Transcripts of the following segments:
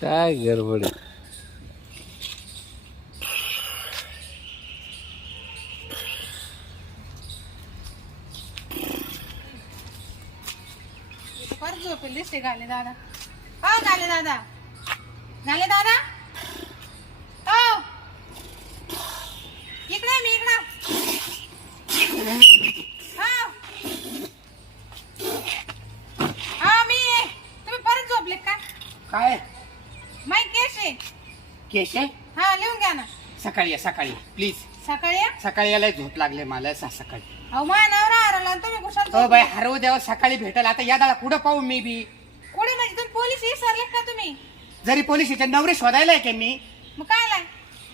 काय गडबड आहे? झोपेल दिसते गाले दादा. हो गाले दादा. गाले दादा. हो. इकडे मी इकडं हो हा मी आहे. तुम्ही परत झोपले का काय माई केस आहे केश आहे हा लिहून घ्या ना. सकाळी या सकाळी. प्लीज सकाळी या. सकाळी याला झोप लागले मला सा सकाळी. अहो नवरा हरवला आणि तुम्ही कुशाल हो बाई हरवू द्यावं सकाळी भेटल. आता या दादा कुठं पाहू मी बी? कुठे म्हणजे तुम्ही पोलीस विसरले का तुम्ही? जरी पोलीस याच्या नवरे शोधायला आहे की मी? मग काय लाय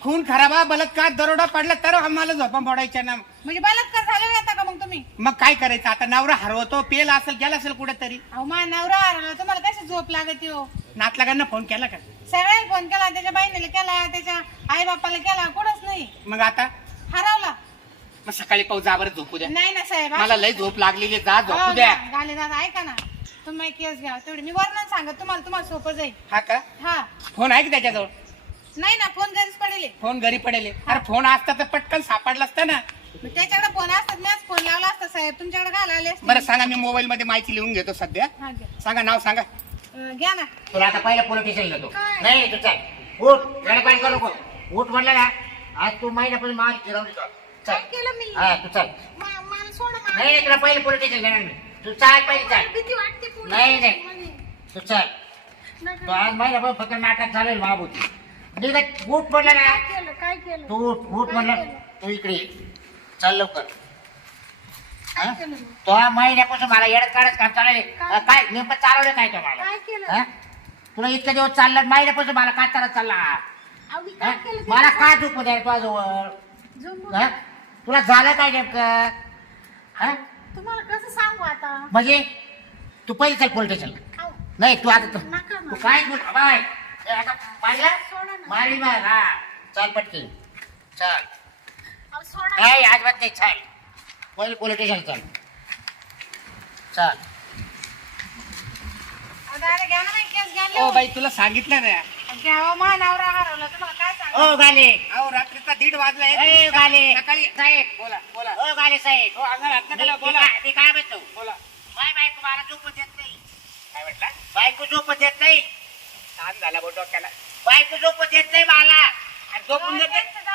खून खराबा बलात्कार दरोडा पडला तर आम्हाला झोपा मोडायच्या ना. म्हणजे का मग तुम्ही? मग काय करायचं? आता नवरा हरवतो पेला असेल गेला असेल कुठेतरी. अहो माझ्या नवरा हरवला तुम्हाला कशी झोप लागत हो? नातलागांना फोन केला का? सगळ्यांनी फोन केला त्याच्या बहिणीला केला त्याच्या आई बापाला केला कुठंच नाही. मग आता? हरवला. मग सकाळी पाहू जा बरं झोपू द्या. नाही ना साहेब मला लय झोप लागलेली जा झोपू हो, द्या. गा- गाले दादा ऐका ना. तुम्ही केस घ्या तेवढी. मी वर्णन सांगत तुम्हाला तुम्हाला सोपं जाईल. हा का? हा. फोन आहे की त्याच्याजवळ? नाही ना फोन घरीच पडेल. फोन घरी पडेल. अरे फोन असता तर पटकन सापडला असता ना. मग त्याच्याकडे फोन असतात मीच फोन लावला असता साहेब तुमच्याकडे घाला आले असते. बरं सांगा मी मोबाईल मध्ये माहिती लिहून घेतो सध्या. हा घ्या. सांगा नाव सांगा. अं, घ्या ना. तुला आता पहिलं पोलीस स्टेशन नेतो काय? नाही तू चल. उठ गडपाडी करू नको. उठ म्हणलं ना आज तू महिन्यापासून माग फिरवली तो. काय चल केलं मी? हा तू चल. मा- मला सोडा मला. नाही तुला पहिलं पोलीस स्टेशन नेणार मी तू चाल पहिले मला चाल भीती वाटते पोलीस नाही, नाही. तू चल. नका. तो आज महिन्यापासून फक्त नाटक चालेल महाभूती निघत उठ म्हणलं ना. काय केलं? काय केलं? तू उठ उठ म्हणलं. तू इकडे ये. चल लवकर काय हा? केलं मी? तो हा महिन्यापासून मला येडत काढत काम चालले काय? काय नेमकं चालवलं काय तो मला काय केलं? हा? तुला इतके दिवस चाललं महिन्यापासून मला काय चालत चालला अहो, मी? काय केलं ते मला सांगा. का झोपू द्या तुझ्याजवळ. हा? तुला झालं काय नेमकं हा? तुम्हाला कसं सांगू आता म्हणजे तू पहिले चल पोलीस स्टेशनला अहो, नाही तू आता तू नका ना. तू काय बोल बाय ए, आता मारला सोडा ना. मारी मार हा चाल पटकी चल अहो, सोडा. नाही अजिबात नाही चाल. पहिले पोलीस स्टेशन चल? चल. अहो, दादा घ्या ना बाई, केस घ्या ओ लिहून. बाई तुला सांगितलं ना. घ्यावा मा नवरा हरवला. तुम्हाला काय सांगू ओ गाले. अहो रात्रीचा दीड ए गाले. सकाळी साहेब बोला बोला. ओ गाले साहेब. हो अंगाला हात नका लावू, मी बोला. काय- मी काय म्हणतो? बोला. माय बायको मला देत नाही. काय म्हटलं? बायको झोपत देत नाही. ताण झाला बोल डोक्याला. बायको झोपत देत नाही मला. आणि झोपून देते.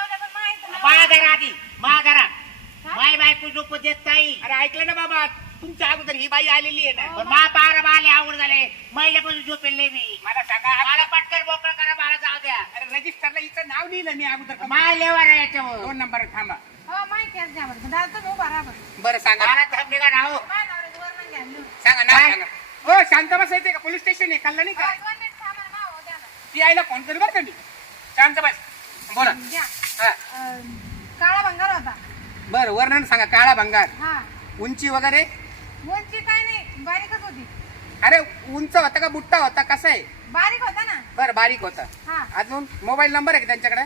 माघारा आधी माघारा हा? माय बायको झोपत देत नाही अरे ऐकलं ना बाबा तुमच्या अगोदर ही बाई आलेली आहे ना. पण मा बारा बाले आवड झाले. महिन्यापासून झोपेल नाही मी. मला सांगा मला पटकन मोकळं करा मला जाऊ द्या. अरे रजिस्टरला हिचं नाव लिहिलं मी अगोदर. माय लेवर आहे याच्यावर. दोन नंबर थांबा. हो, घ्या बरं. दादा तुम्ही उभा राहा बरं. बरं सांगा. मला थांबले का राहू माय नवऱ्याचं वर्णन घ्या लिहून. सांगा नाव? सांगा. हो शांत बसायचंय का? पोलीस स्टेशन आहे कळलं नाही का? दोन मिनिट थांबा ना, हो, द्या ना. ती आईला फोन करू बरं का मी? शांत बस बोला. घ्या. हा. अं, काळा भंगार होता. बरं वर्णन सांगा काळा भंगार. हा. उंची वगैरे? उंची काय नाही बारीकच होती. अरे उंच होता का बुट्टा होता कसं आहे? बारीक होता ना. बरं बारीक होता. हा. अजून मोबाईल नंबर आहे का त्यांच्याकडे?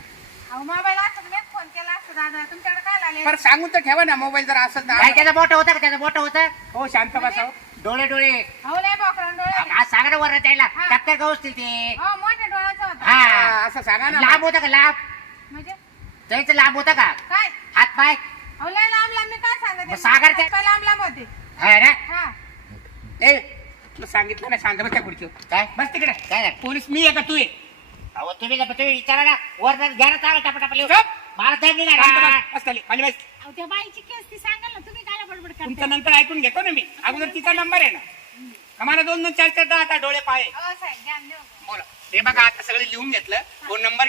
अहो मोबाईल असता तर मीच फोन केला असता दादा. तुमच्याकडे काय आले बरं सांगून तर ठेवा ना मोबाईल जर असेल काय तर त्याचं मोठं होतं का त्याचं मोठं होतं? हो शांत बसाव डोळे डोळे. अहो लय बोकडा डोळे. आज सांगा ना वर त्याला. हा. टक्कर गवसतील ते? हो मोठ्या डोळ्याचा होता. हा हा, असं सांगा ना. लांब होता का लांब? म्हणजे? त्याचं लांब होता का? काय? हात पाय. अहो लय लांब लांब मी काय सांगते? मग सागर ते- काय लांब लांब होते. हा ना? हा. ए तुला सांगितलं ना शांत बस त्या खुर्चीवर. काय? बस तिकडे. काय झालं? पोलीस मी आहे का तू आहे? अहो तुम्ही का- तुम्ही विचारा ना. वर घ्या ना चालू टपा टपा गप. मला टाइम शांत निघा बस. बस खाली खाली बस. अहो त्या बाईची केस ती सांगाल ना तुम्ही काय बडबड तुमचं करता नंतर ऐकून घेतो ना मी. अगोदर तिचा नंबर आहे ना. आम्हाला दोन दोन चार चार दहा आता डोळे पाय अहो साहेब ध्यान देऊ बोला. हे बघा आता सगळं लिहून घेतलं. फोन नंबर घेतला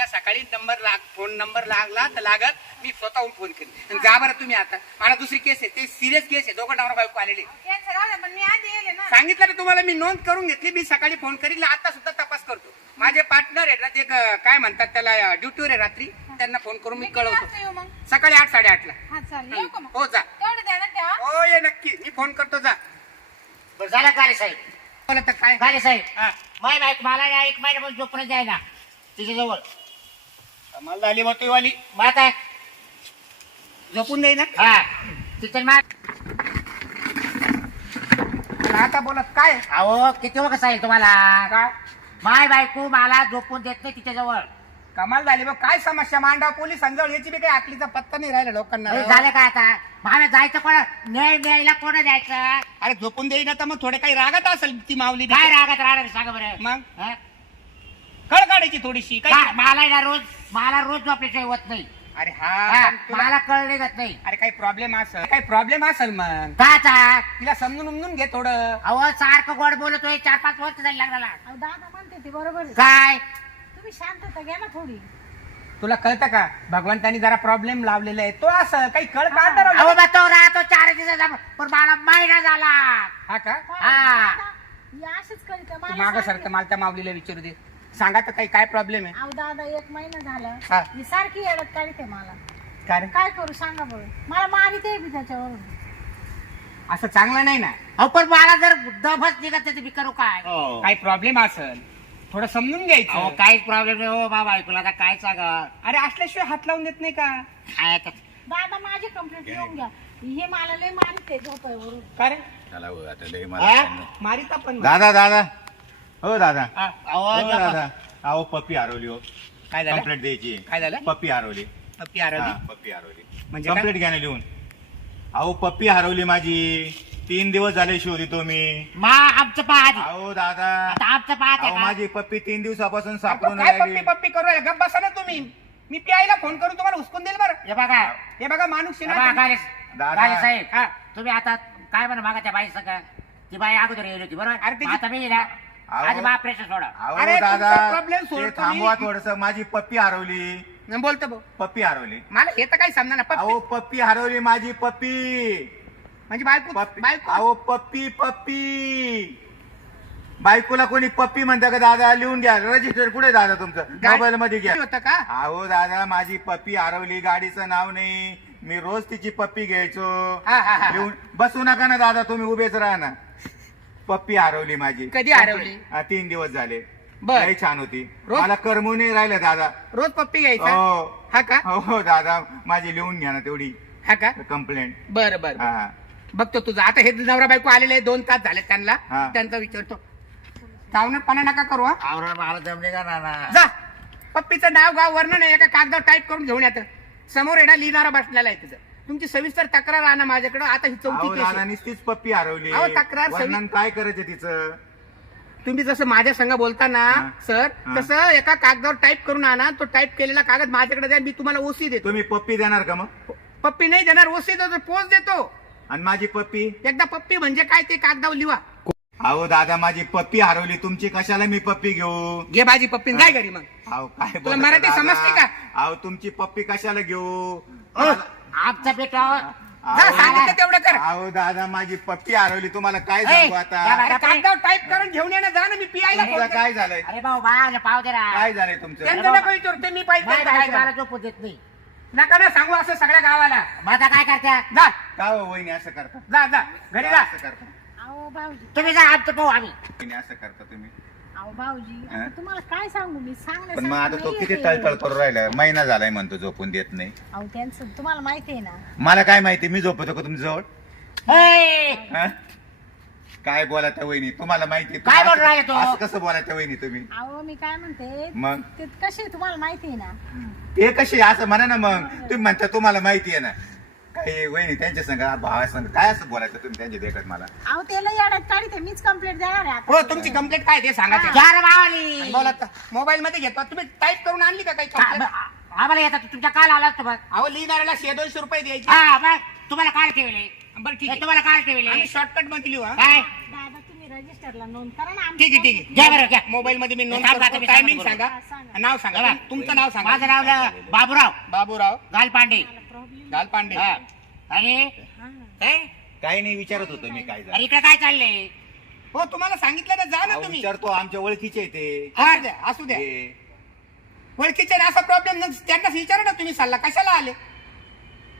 उद्या सकाळी नंबर लाग फोन नंबर लागला तर लागत मी स्वतःहून फोन केली. जा बरं तुम्ही आता. मला दुसरी केस आहे. ते सिरियस केस आहे. दोघं नवरा बायको आलेली कॅन्सर राहू द्या पण मी आधी येले ना. सांगितलं ना तुम्हाला मी नोंद करून घेतली. मी सकाळी फोन करील. आता सुद्धा तपास करतो. माझे पार्टनर आहेत ना ते क- काय म्हणतात त्याला ड्युटीवर आहे रात्री. त्यांना फोन करून मी किती कळवतो. वाजता येऊ मग? सकाळी आठ साडेआठला हा चालेल. येऊ का मग? हो जा. तेवढं ठेवा हो ये नक्की. मी फोन करतो जा. बरं झालं गाले साहेब. बोला तर काय? गाले साहेब. हा. माय बाईक मला ना एक महिन्यापासून झोपणं जायना तिच्याजवळ. मला झाली मोठी वाली मला काय? झोपून नाही ना. हा. तिचं मा आता बोलत काय? अहो किती वखत सांगेल तुम्हाला? काय? माय बायको मला झोपून देत नाही तिच्याजवळ. कमाल झाली बघ. काय समस्या? मांडा पोलिसांजवळ याची बी काही आकलीचा पत्ता नाही राहिला लोकांना. हे झालं काय आता? मला जायचं कोण न्याय न्यायला कोण जायचं? अरे झोपून देईना तर मग थोडे काही रागत असेल ती माऊली बी. काय रागत राहणार सांगा बरं. मग? हा? कळ काढायची थोडीशी. काय काय? मला ना रोज मला रोज झोपल्याशिवाय होत नाही. अरे हा, हा पण तुला- मला कळले जात नाही. अरे काही प्रॉब्लेम असेल. काही प्रॉब्लेम असेल मग. का आता? तिला समजून उमजून घे थोडं. अहो सारखं गोड बोलतोय चार पाच वर्ष झाली लागला अहो दादा म्हणते ते बरोबर आहे. काय? तुम्ही शांतता घ्या ना थोडी. तुला कळतं का? भगवंतानी जरा प्रॉब्लेम लावलेला आहे. तो असं काही कळ अहो बा तो राहतो चार दिवसाचा पण मला महिना झाला. हा का? हा. ही. अशीच करीत तू मला मागं सारखी- सारखं मला त्या माऊलीला विचारू दे. सांगा तर काही काय प्रॉब्लेम आहे? अहो दादा एक महिना हा. झाला मी सारखी येडत काढते मला. काय रे? काय करू सांगा बरं. मला मारिते बी त्याच्यावरून. असं चांगलं नाही ना. अहो पण मला जर दफच निघत नाही तर मी करू काय? काही प्रॉब्लेम असेल थोडं समजून अहो घ्यायचं काहीच प्रॉब्लेम नाही. हो बाबा ऐकूला आता काय सांगा अरे असल्याशिवाय हात लावून देत नाही का? काय आता? दादा माझी कंप्लेंट घेऊन घ्या. हे मला लय मारिते झोपायवरून. का रे? चला हो, आता लय हा? मला मारिता पण. दादा दादा. हो दादा. हा, हो. दादा. अहो पप्पी हरवली हो. काय झालं? कंप्लेंट द्यायची. काय झालं? पप्पी हरवली. पप्पी हरवली? हा, पप्पी हरवली. म्हणजे काय? कंप्लेंट घ्या ना लिहून. अहो पप्पी हरवली माझी. तीन दिवस झाले शोधितो मी मा आमचं पाहत अहो दादा. आता आमचं पाहत अहो का? माझी पप्पी तीन दिवसापासून सापडून काय पप्पी राहिली. पप्पी करू राहिले? गप्प बसा ना तुम्ही. मी प्यायला फोन करून तुम्हाला उचकून देईल बरं. हे बघा हे बघा माणूस हे शिना- बघा, गाले दादा. गाले साहेब हा. तुम्ही आता काय म्हणा मागा त्या बाई सगळं? ती बाई अगोदर येईल होती बरोबर? अरे त्याची- आता मी ना अहो. आज सोडा अहो दादा सोडतो थांबवा मी. थोडस. माझी पप्पी हरवली. बोलतो भाऊ. पप्पी हरवली. मला हे तर काही समजा ना पप्पी. अहो पप्पी हरवली माझी पप्पी. म्हणजे बायको पप्पी. बायको? अहो पप्पी पप्पी. बायकोला कोणी पप्पी म्हणता का दादा? लिहून घ्या. रजिस्टर कुठे दादा तुमचं? मोबाईल मध्ये घ्या. होतं का? अहो दादा माझी पप्पी हरवली. गाडीचं नाव नाही. मी रोज तिची पप्पी घ्यायचो. हा, हा, हा. लिहून बसू नका ना दादा. तुम्ही उभेच राहा ना. पप्पी हरवली माझी. कधी हरवली? हा, तीन दिवस झाले. बर. छान होती. रोज? मला करमू नाही राहिलं दादा. रोज पप्पी घ्यायचा? हो. हा का? हो दादा. माझी लिहून घ्या ना तेवढी. हा का? कंप्लेंट बरं बरं हा. बघतो तुझं. आता हे नवरा बायको आलेले आहे, दोन तास झाले त्यांना. हा. त्यांचा विचारतो. चावणपणा नका करू हा. मला जमले का जा. पप्पीचं नाव गाव वर्णन आहे. एका कागदावर टाईप करून घेऊन येतं समोर येणार लिहिणारा बसलेला आहे तिथं. तुमची सविस्तर तक्रार आणा माझ्याकडे. आता ही चौथी अहो आहे. नुसतीच पप्पी हरवली. अहो, तक्रार सवी- वर्णन काय करायचं तिचं? तुम्ही जसं माझ्या संग बोलताना हा. सर हा. तसं एका कागदावर टाईप करून आणा. तो टाईप केलेला कागद माझ्याकडे द्या मी तुम्हाला ओसी देतो. तुम्ही पप्पी देणार का मग? पप्पी नाही देणार ओसी देतो पोच देतो. आणि माझी पप्पी? एकदा पप्पी म्हणजे काय ते कागदावर लिहा अहो दादा माझी पप्पी हरवली. तुमची कशाला मी पप्पी घेऊ? घे भाजी पप्पी जाय घरी मग. अहो काय तुला बोलता मराठी दादा? समजते का? अहो तुमची पप्पी कशाला घेऊ? आमचा बेटा जा सांगितलं तेवढं कर. अहो दादा माझी पप्पी हरवली. तुम्हाला काय सांगू आता? बाई- अरे कागदावर टाईप करून घेऊन येणं जा ना मी पियायला तुमचं फोन करतो. काय झालंय? अरे भाऊ बा पाव दे ना काय झालंय तुमचं? त्यांचं नका विचारू ते मी पाहिजे मला झोपून देत नाही. नका ना सांगू असं सगळ्या गावाला. आता काय करत्या? जा. का हो वहिनी असं करता? जा जा. घरी जा. असं करता? अहो भाऊजी. तुम्ही जा आमचं पाहू आम्ही. वहिनी असं करता तुम्ही? अहो भाऊजी हा? आता तुम्हाला काय सांगू? मी पण मग आता तो किती तळतळ ते. करून राहिला? महिना झालाय म्हणतो झोपून देत नाही. अहो त्यांचं तुम्हाला माहिती आहे ना. मला काय माहिती? मी झोपतो का तुमच्या जवळ? हे! हा? काय बोला त्या वहिनी? तुम्हाला माहिती काय राहिले तो? असं कसं बोला त्या वहिनी तुम्ही? अहो मी काय म्हणते मग? ते कसे तुम्हाला माहिती आहे ना? ते कशी असं म्हणा ना मग. तुम्ही म्हणता तुम्हाला माहिती आहे ना. काही वहिनी त्यांच्या संग भावा संग काय असं बोलायचं तुम्ही त्यांच्या देखत मला? अहो त्याला येड्यात काढते मीच कंप्लेंट देणार आहे आता. हो तुमची कंप्लेंट काय ते सांगा ते. मावाली बोला मोबाईल मध्ये घेतो तुम्ही टाईप करून आणली का काही complaint? आम्हाला येतात तुमच्या काल आला असतो बघ. अहो लिहिणाऱ्याला शे दोनशे रुपये द्यायचे. हा मग तुम्हाला काल ठेवले. बरं ठीक हे आहे. तुम्हाला काल ठेवले. आम्ही शॉर्टकटमध्ये लिहू हा. काय? दादा तुम्ही रजिस्टरला नोंद करा ना ठीक आहे ठीक आहे. घ्या बरं घ्या. मोबाईल मध्ये मी नोंद सांगा करतो तुम्ही, टायमिंग सांगा. नाव सांगा. तुमचं नाव सांगा. माझं नाव ल- बाबूराव. बाबूराव. गालपांडे. प्रॉब्लेम गालपांडे हा. आणि? हे? काही नाही विचारत होतो मी काय अरे झालं इकडे काय चाललंय? हो तुम्हाला सांगितलं ना जा ना अहो, तुम्ही. विचारतो आमच्या ओळखीचे आहे ते. असू द्या असू द्या. ओळखीचे ना असा प्रॉब्लेम त्यांना विचारा ना तुम्ही सल्ला. कशाला आले?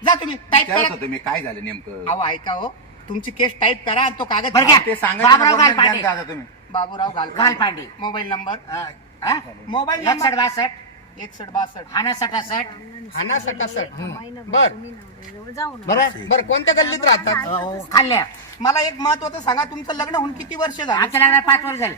जा तुम्ही टाईप विचारत करा. होतो मी काय झालं नेमकं. अहो ऐका हो. तुमची केस टाईप करा आणि तो कागद बरं घ्या. अहो, ते सांगायचं बाबराव ना, गालपाटे. ज्ञान दादा तुम्ही. बाबूराव गाल गालपांडे. Mobile number. हा? हा? मोबाईल एकसठ नंबर. बासष्ट. एकसठ बासष्ट हाना सटासट हाना सटासट महिनाभर बर. तुम्ही नवऱ्याजवळ जाऊ ना बरं बरं कोणत्या गल्लीत राहतात? अहो, खाल्ल्या. मला एक महत्वाचं सांगा तुमचं लग्न होऊन किती वर्ष झालं? आमच्या लग्नाला पाच वर्ष झाले.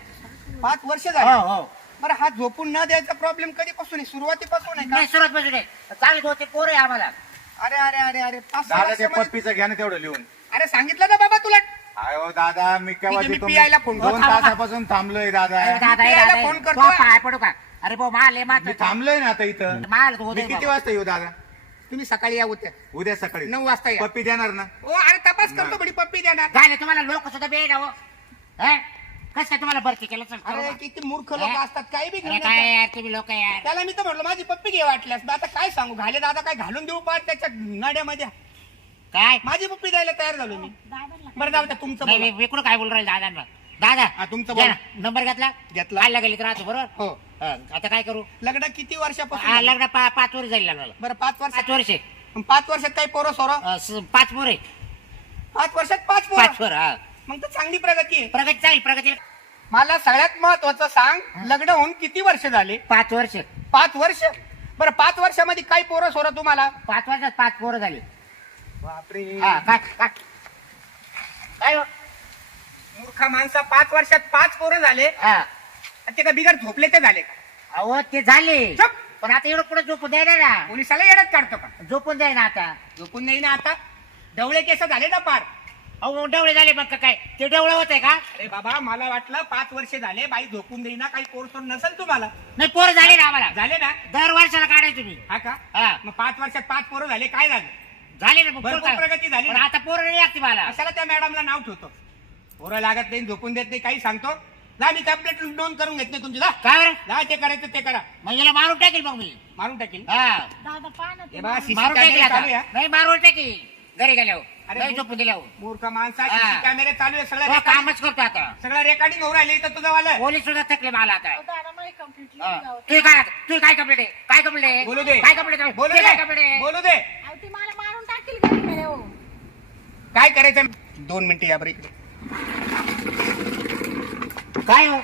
पाच वर्ष हो झाले? हो बरं हा झोपून न द्यायचा प्रॉब्लेम कधीपासून आहे? सुरुवातीपासून आहे नाही का? सुरुवात पासून आहे. चांगले दोन ते पोरं आहे आम्हाला. अरे अरे अरे अरे पाच सहा दादा ते वर्षामध्ये- पप्पीचं घ्या ना तेवढं लिहून. अरे सांगितलं ना बाबा तुला. अहो दादा मी केव्हा ठीक आहे, मी तुम्ही पियायला फोन दोन करतो. तासापासून थांबलोय दादा. फोन करतो. तो पाय पडू का? अरे भाऊ माल आहे मी मात थांबलोय ना आता इथं. माल हो मी किती बाबा. वाजता येऊ दादा? तुम्ही सकाळी या उद्या. उद्या सकाळी. नऊ वाजता या. पप्पी देणार ना? ओ अरे तपास करतो बडी पप्पी देणार. झाले तुम्हाला लोक सुद्धा बे ना हो. हे? कसं काय तुम्हाला भरती केलं? चल, अरे किती मूर्ख लोक हा? असतात काही बी अरे घेऊन काय येतात. यार तुम्ही लोक यार. त्याला मी तर म्हटलं माझी पप्पी घे वाटल्यास. मग आता काय सांगू? घाले दादा काय घालून देऊ पार त्याच्या नाड्यामध्ये? काय? माझी पप्पी द्यायला तयार झालो मी. बरं जाऊ द्या तुमचं नाही बोला. मी इकडून काय बोल राहील दादा दादा हा, तुमचं घ्या. ना, नंबर घेतला? घेतला. काय लागेल इथं राहतो बरोबर? हो हा, आता काय करू? लग्न किती वर्षापासून हा, झालं? लग्न पा- पाच वर्ष जाईल लग्नाला. बरं पाच वर्ष पाच वर्ष. पाच वर्षात काही पोरं सोरं? अं, स- पाच पोर आहे पाच वर्षात पाच पाच पोरं हा. मग तर चांगली प्रगती आहे. प्रगती चांगली प्रगती मला सगळ्यात महत्वाचं सांग लग्न होऊन किती वर्ष झाले? पाच वर्ष. पाच वर्ष? बरं पाच वर्षामध्ये काही पोरं सोरं तुम्हाला? पाच वर्षात पाच पोरं झाली. बापरे. हा काय काय? काय हो? मूर्खा माणसा पाच वर्षात पाच पोरं झाले? हा. ते का बिगर झोपले ते झाले का? अहो ते झाले. चुप! पण आता एवढं पुढे झोपून द्यायला ना? पोलिसाला येण्यात काढतो का? झोपून द्याय ना आता. झोपून नाही ना आता. डवळे केस झाले ना पार. अहो डवळे झाले मग का काय? ते डवळे होते का? अरे बाबा मला वाटलं पाच वर्ष झाले बाई झोपून देईना काही कोर्स नसेल तुम्हाला. नाही पोरं झाले ना आम्हाला. झाले ना? दर वर्षाला काढायचं तुम्ही हा का? हा. मग पाच वर्षात पाच पोरं झाले काय झालं? झाले ना मग भरपूर पोरं- प्रगती झाली पण ना. आता पोरं नाही लागते मला. कशाला त्या मॅडमला नाव ठेवतो? पोरं लागत नाही झोपून देत नाही काही सांगतो? जा मी कंप्लेंट नोंद करून घेत नाही तुमची जा. काय जा ते करायचं ते करा. मग याला मारून टाकेल मग मी. मारून टाकील? हा. दादा पाहा ना हे बघा तुम्ही. सीसी मारून टाकेल कॅमेरे आता. चालू आहे नाही मारून टाकेल घरी गेल्यावर. अरे नाही मग- झोपून दिल्यावर. मूर्ख माणसा हा. कॅमेरे चालू आहे सगळं तो रेकॉर्डिंग- कामच करतो आता. सगळं रेकॉर्डिंग होऊ राहिले इथं तुझं वाला. पोलीस सुद्धा थकले मला आता. अहो, दादा मला कंप्लीट हा. जाऊ तू काय तू काय कंप्लेंट आहे? काय कंप्लेंट आहे? बोलू दे. काय कंप्लेंट आहे? बोलू ते काय दे. कंप्लेंट आहे? बोलू दे. अहो ती मला मारून टाकील घरी गेले हो काय करायचं? दोन मिनिटं या बरं इकडे. काय हो?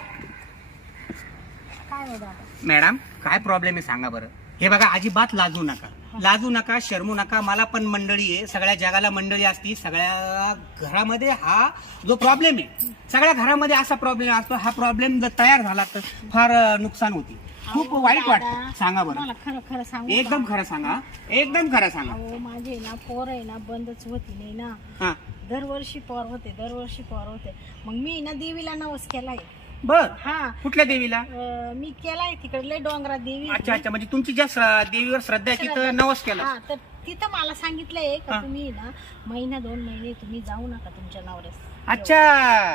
काय हो दादा मॅडम काय प्रॉब्लेम आहे सांगा बरं. हे बघा अजिबात लाजू नका. लाजू नका शरमू नका. मला पण मंडळी आहे. सगळ्या जगाला मंडळी असती. सगळ्या घरामध्ये हा जो प्रॉब्लेम आहे सगळ्या घरामध्ये असा प्रॉब्लेम असतो. हा प्रॉब्लेम जर तयार झाला तर फार नुकसान होती. खूप वाईट वाटतं. सांगा बरं. मला खरं खरं सांगू एकदम? खरं सांगा. एकदम खरं सांगा. अहो माझे ना पोर आहे ना बंदच होती नाही ना. हा. दरवर्षी पोर होते दरवर्षी पोर होते. मग मी ना देवीला नवस केलाय. बर. हा. कुठल्या देवीला? अं, मी केलाय तिकडले डोंगरात देवी अच्छा अच्छा. म्हणजे तुमची ज्या श्र- देवीवर श्रद्धा आहे तिथं नवस केलं हा तर तिथं मला सांगितलंय हा. का तुम्ही ना महिना दोन महिने तुम्ही जाऊ नका तुमच्या नवऱ्यास. अच्छा.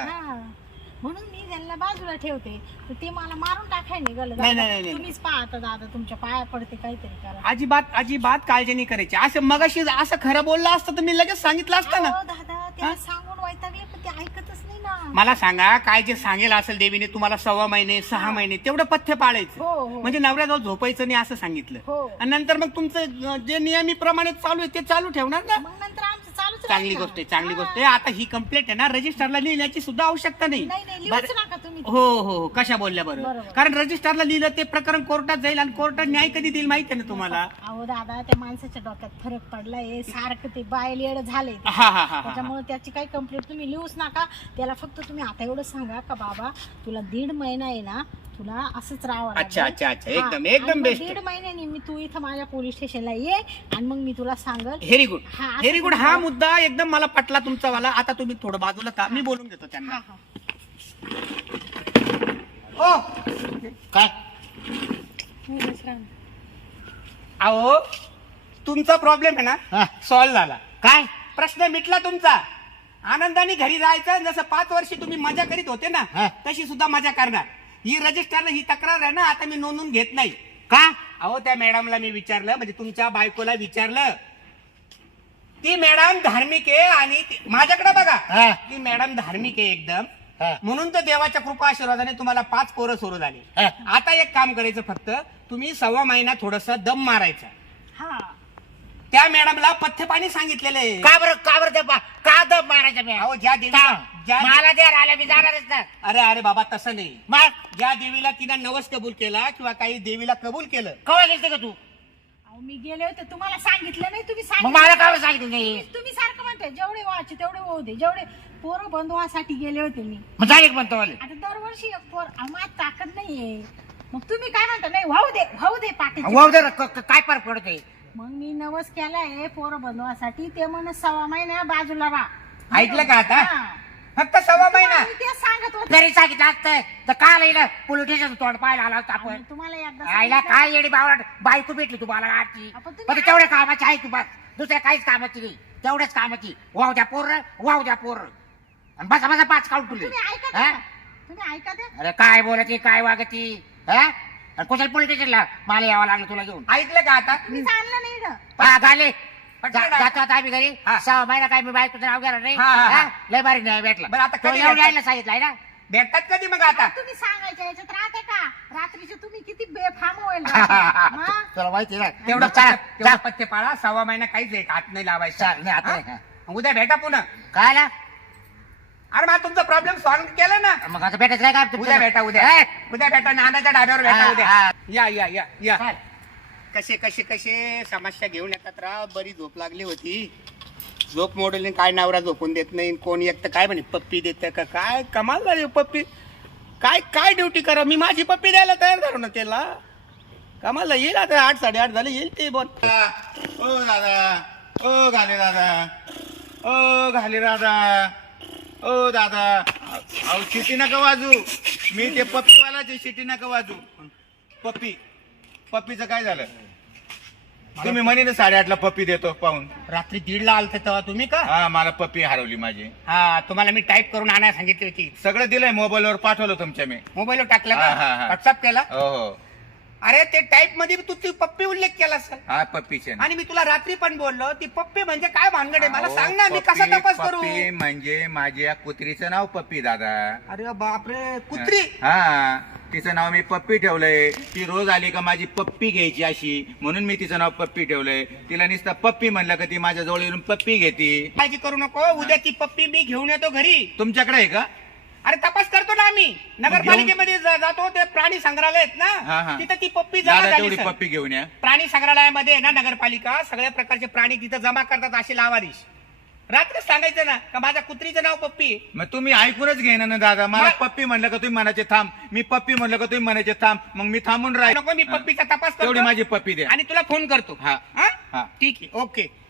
हा. म्हणून मी त्यांना बाजूला ठेवते. तर ते मला मारून टाकाय निघालं. नाही, दादा, नाही, नाही. तुम्हीच पाहता दादा तुमच्या पाया पडते काहीतरी करा. अजिबात अजिबात काळजी नाही करायची. असं मगाशी असं खरं बोललं असतं तर मी लगेच सांगितलं असतं ना. अहो, दादा त्याला सांगून वैतागले पण ते ऐकतच नाही ना. मला सांगा काय जे सांगेल असेल देवीने तुम्हाला सव्वा महिने सहा महिने तेवढं पथ्य पाळायचं. हो हो. म्हणजे नवऱ्याजवळ झोपायचं नाही असं सांगितलं. हो. आणि नंतर मग तुमचं जे नियमितप्रमाणे चालू आहे ते चालू ठेवणार ना? मग नंतर आमचं चांगली. गोष्ट आहे चांगली. गोष्ट आहे आता ही कंप्लेंट आहे ना रजिस्टरला लिहिण्याची सुद्धा आवश्यकता नाही नाही नाही बरं- लिहूच नका तुम्ही हो हो हो कशा बोलल्या बरं बरोबर. कारण रजिस्टरला लिहिलं ते प्रकरण कोर्टात जाईल आणि कोर्टात न्याय कधी देईल माहिती आहे ना तुम्हाला अहो दादा त्या माणसाच्या डोक्यात फरक पडलाय सारखं ते बायल येड झालंय ते. हा हा हा हा त्याच्यामुळे त्याची काही कंप्लेंट तुम्ही लिहूच नका त्याला फक्त तुम्ही आता एवढं सांगा का बाबा तुला दीड महिना आहे ना तुला असंच राहावं अच्छा, लागेल. अच्छा, अच्छा. हा, एकदम- एकदम मग best. दीड महिन्यानी मी तू इथं माझ्या पोलीस स्टेशनला ये आणि मग मी तुला सांगल. व्हेरी गुड हा, असं व्हेरी गुड हा मुद्दा एकदम मला पटला तुमचा वाला आता तुम्ही थोडं बाजूला का? मी बोलून घेतो त्यांना. हा हा. ओ! काय? मी अहो तुमचा प्रॉब्लेम आहे हा. ना सॉल्व्ह झाला. काय? प्रश्न मिटला तुमचा. आनंदाने घरी जायचं जसं पाच वर्ष तुम्ही मजा करीत होते ना हा. तशी सुद्धा मजा करणार. ही रजिस्टर ही तक्रार आहे ना आता मी नोंदून घेत नाही. का? अहो त्या मॅडमला मी विचारलं म्हणजे तुमच्या बायकोला विचारलं. ती मॅडम धार्मिक आहे आणि ती- माझ्याकडे बघा. हा. ती मॅडम धार्मिक आहे एकदम. हा. म्हणून तर देवाच्या कृपा आशीर्वादाने तुम्हाला पाच पोरं सुरू झाली हा. आता एक काम करायचं फक्त तुम्ही सव्वा महिना थोडस दम मारायचा. हा. त्या मॅडमला पथ्य पाणी सांगितलेलं आहे. का बरं का बरं दब का दब मारायचा मी? अहो ज्या देवीला का? ज्या मला द्या आल्या मी जाणारच ना. अरे अरे बाबा तसं नाही. मग? ज्या देवीला तिनं नवस कबूल केला किंवा काही देवीला कबूल केलं कवा गेलते का तू? अहो मी गेले होते. तुम्हाला सांगितलं नाही तुम्ही मग सांगितलं मला काय सांगितलं नाही? तुम्ही सारखं म्हणते जेवढे व्हायचे तेवढे होऊ दे. जेवढे पोरं बंधवासाठी गेले होते मी. मग का म्हणतो मला आता दरवर्षी एक पोर आम्हाला ताकद नाहीये. मग तुम्ही काय म्हणता? नाही वाहू दे वाहू दे पाठी वाहू दे ना, क- क- काय फरक पडतोय? मग मी नवस केलाय पोरं बंधवासाठी ते म्हण सव्वा महिन्या बाजूला राहा. ऐकलं का आता? हा. फक्त सव्वा महिना. मी तेच सांगत होते. घरी सांगितलं असतं तर का आलं पोलीस स्टेशन तोंड पाहायला आला असता आपण. आणि तुम्हाला एकदा आईला सांगितलं- काय येडी बावराट बायको भेटली तुम्हाला आठची आपण तुम्ही पण तेवढ्या कामाची आहे तुम्हाला दुसऱ्या काहीच कामाची नाही. तेवढ्याच कामाची. वाव द्या पोर वाव द्या पोर. आणि बसा बसा पाच काउंट तुले तुम्ही ऐका हा? ते. तुम्ही ऐका ते अरे काय बोलायची काय वागती हा? आणि कुठल्या पोलीस स्टेशनला मला यावं लागलं तुला घेऊन. ऐकलं का आता? तुम्ही चाललं नाही इकडं. हा घाले पटकन जा- टाक. जातो आता आम्ही घरी हा. सहा महिना काय मी बायकोचं नाव घेणार नाही हा, हा, हा. हा? लय भारी न्याय भेटला बरं, आता तो कधी येऊन भेटतात? यायला सांगितलंय ना भेटतात कधी मग आता तुम्ही सांगायच्या याच्यात राहते का रात्रीचे तुम्ही किती बेफाम होईल मग? तुला माहिती ना तेवढं चला तेवढं जा. पत्ते पाळा सव्वा महिना काहीच एक हात नाही लावायचा चाल, नाही, नाही, हा? उद्या भेटा पुन्हा काय आला अरे मग तुमचा प्रॉब्लेम सॉल्व्ह केला ना मग आता भेटायचं नाही का उद्या भेटा उद्या ए, उद्या भेटा नानाच्या डाब्यावर भेटा हा, उद्या हा. या या या या चाल. कसे कसे कसे? समस्या घेऊन येतात राव बरी झोप लागली होती. झोप मोडली काय नवरा झोपून देत नाही कोण एक तर काय म्हणे पप्पी देतं का काय? कमाल झाली हो पप्पी. काय काय ड्युटी करा? मी माझी पप्पी द्यायला तयार करू ना त्याला. कमाल येईल आता आठ साडेआठ झाले येईल ते बोल ओ दादा ओ घाले दादा ओ घाले दादा ओ दादा. अहो शिटी नका वाजू मी ते पप्पीवालाचे शिटी नका वाजू पप्पी. पप्पीचं काय झालं? तुम्ही म्हणे ना साडेआठला पप्पी देतो पाहून. रात्री दीडला आलते तेव्हा तुम्ही का? हा मला पप्पी हरवली माझी. हा तुम्हाला मी टाईप करून आणायला सांगितली होती. सगळं दिलंय मोबाईलवर पाठवलं तुमच्या मी. मोबाईलवर टाकलं हा, हा, का हा. व्हॉट्सअप केला? हो हो. अरे ते टाईपमध्ये तू ती पप्पी उल्लेख केला सर हा पप्पीचे. आणि मी तुला रात्री पण बोललो ती पप्पी म्हणजे काय भानगड आहे? मला सांग ना मी कसा तपास करू? पप्पी म्हणजे माझ्या कुत्रीचं नाव पप्पी दादा. अरे बापरे कुत्री. हा. तिचं नाव मी पप्पी ठेवलंय. ती रोज आली का माझी पप्पी घ्यायची अशी. म्हणून मी तिचं नाव पप्पी ठेवलंय. तिला नुसतं पप्पी म्हणलं का ती माझ्या जवळ येऊन पप्पी घेते. काळजी करू नको उद्या ती पप्पी मी घेऊन येतो घरी. तुमच्याकडे आहे का? अरे तपास करतो ना आम्ही. नगरपालिकेमध्ये जा- जातो ते प्राणी संग्रहालय आहेत हा, ना. तिथं ती पप्पी जमा दादा झाली तेवढी सर. पप्पी घेऊन या. प्राणी संग्रहालयामध्ये ना नगरपालिका सगळ्या प्रकारचे प्राणी तिथं जमा करतात असे लावारिश रात्री सांगायचं ना का माझ्या कुत्रीचं नाव पप्पी. मग तुम्ही ऐकूनच घेणार ना दादा. मला पप्पी म्हणलं का तुम्ही म्हणायचे थांब. मी पप्पी म्हणलं का तुम्ही म्हणायचे थांब. मग मी थांबून राहील. नको मी पप्पीचा तपास तेवढी करतो. माझी पप्पी द्या. आणि तुला फोन करतो. हा. हा? हा. ठीक आहे ओके.